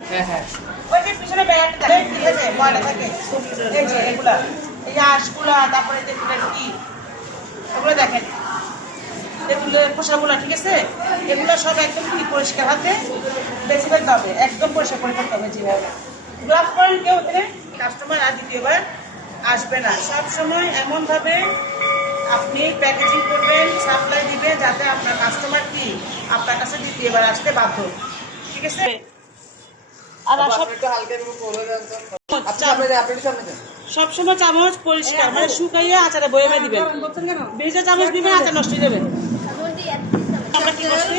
হ্যাঁ হ্যাঁ ওই যে পিছনে ব্যাগটা থাকে, ঠিক আছে, ময়লা থাকে, এই যে এগুলা, এই যে আঁশগুলা, তারপরে যেগুলো কি এগুলো দেখেন, এগুলো খোসাগুলা, ঠিক আছে, এগুলো সব একদম কি পরিষ্কার হাতে বেছে ফেলতে হবে, একদম পরিষ্কার করে ফেলতে হবে। যেভাবে গ্লাভ করেন কেউ এখানে কাস্টমার আর দ্বিতীয়বার আসবে না। সবসময় এমনভাবে আপনি প্যাকেজিং করবেন, সাপ্লাই দিবেন, যাতে আপনার কাস্টমার কি আপনার কাছে দ্বিতীয়বার আসতে বাধ্য, ঠিক আছে। আর সব সবসময় চামচ পরিষ্কার, মানে শুকাইয়ে আচারে বয়েমে দিবেন। ভেজা চামচ দিবেন, আচার নষ্ট হয়ে যাবে। আমরা কি করছি,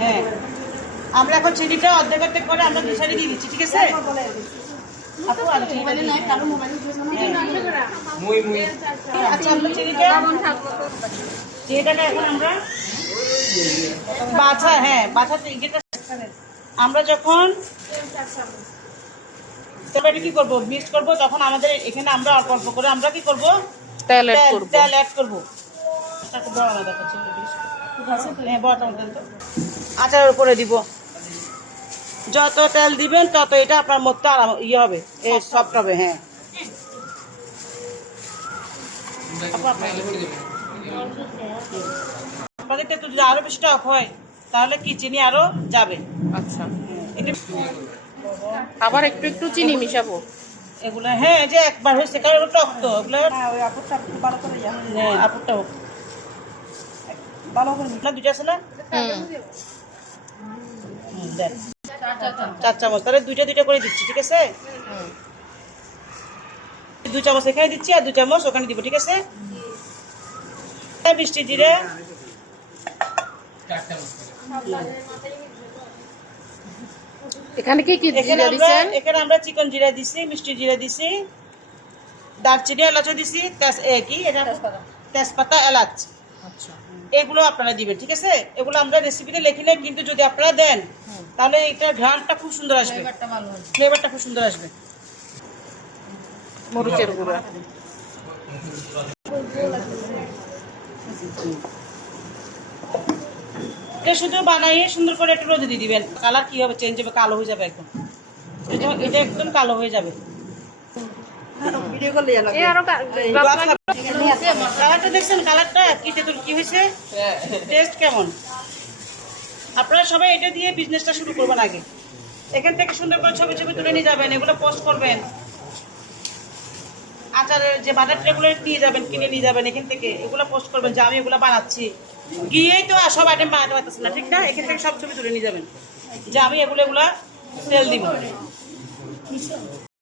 হ্যাঁ, আমরা এখন চিনিটা অর্ধেক অর্ধেক করে আমরা 2 সাইডে দিয়ে দিচ্ছি, ঠিক আছে। আপু আর চিনিটা আচ্ছা, আমরা চিনিটাকে এখন আমরা বাছা, হ্যাঁ বাছা, আমরা যখন এটা কি করবো, মিক্স করবো, তখন আমাদের এখানে আমরা অল্প অল্প করে আমরা কি করবো, তেল অ্যাড করবো। আচারের উপরে দিব, যত তেল দিবেন তত এটা আপনার মধ্যে আরাম ইয়ে হবে, সফট হবে। হ্যাঁ, আপনাদের তো যদি আরো বেশি টক হয় তাহলে কি চিনি আরো যাবে। আচ্ছা, এটা আবার একটু একটু চিনি মিশাবো এগুলো, হ্যাঁ, যে একবার হয়েছে কারণ ওগুলো টক তো, ওগুলো হ্যাঁ আপুরটা হোক ভালো করে, দুইটা আছে না, দেন 4 চামচ, তাহলে দুইটা করে দিচ্ছি, ঠিক আছে। 2 চামচ এখানে দিচ্ছি আর 2 চামচ ওখানে দিব, ঠিক আছে। মিষ্টি জিরে, এখানে কি কি জিরা দিবেন? এখানে আমরা চিকন জিরা দিছি, মিষ্টি জিরা দিছি, দারচিনি এলাচ দিছি, তেজপাতা এলাচ, আচ্ছা, এগুলো আপনারা দিবেন, ঠিক আছে। এগুলো আমরা রেসিপিতে লিখি না, কিন্তু যদি আপনারা দেন তাহলে এটা ঘ্রাণটা খুব সুন্দর আসবে, ফ্লেভারটা খুব সুন্দর আসবে। মরিচের গুঁড়া, এটা শুধু বানাইয়ে সুন্দর করে একটু রোদে দিয়ে দিবেন, কালার কি হবে, চেঞ্জ হবে, কালো হয়ে যাবে একদম, এটা একদম কালো হয়ে যাবে। কালারটা দেখছেন, কালারটা কি তেঁতুল কি হয়েছে, টেস্ট কেমন। আপনারা সবাই এটা দিয়ে বিজনেসটা শুরু করবেন আগে, এখান থেকে সুন্দর করে ছবি তুলে নিয়ে যাবেন, এগুলো পোস্ট করবেন, আচারের যে বাটার ট্রেগুলো নিয়ে যাবেন, কিনে নিয়ে যাবেন এখান থেকে, এগুলো পোস্ট করবেন যে আমি এগুলো বানাচ্ছি। গিয়েই তো সব আইটেম বানাতে পারতেছে না, ঠিক না, এখান থেকে সব ছবি তুলে নিয়ে যাবেন যে আমি এগুলা সেল দিব।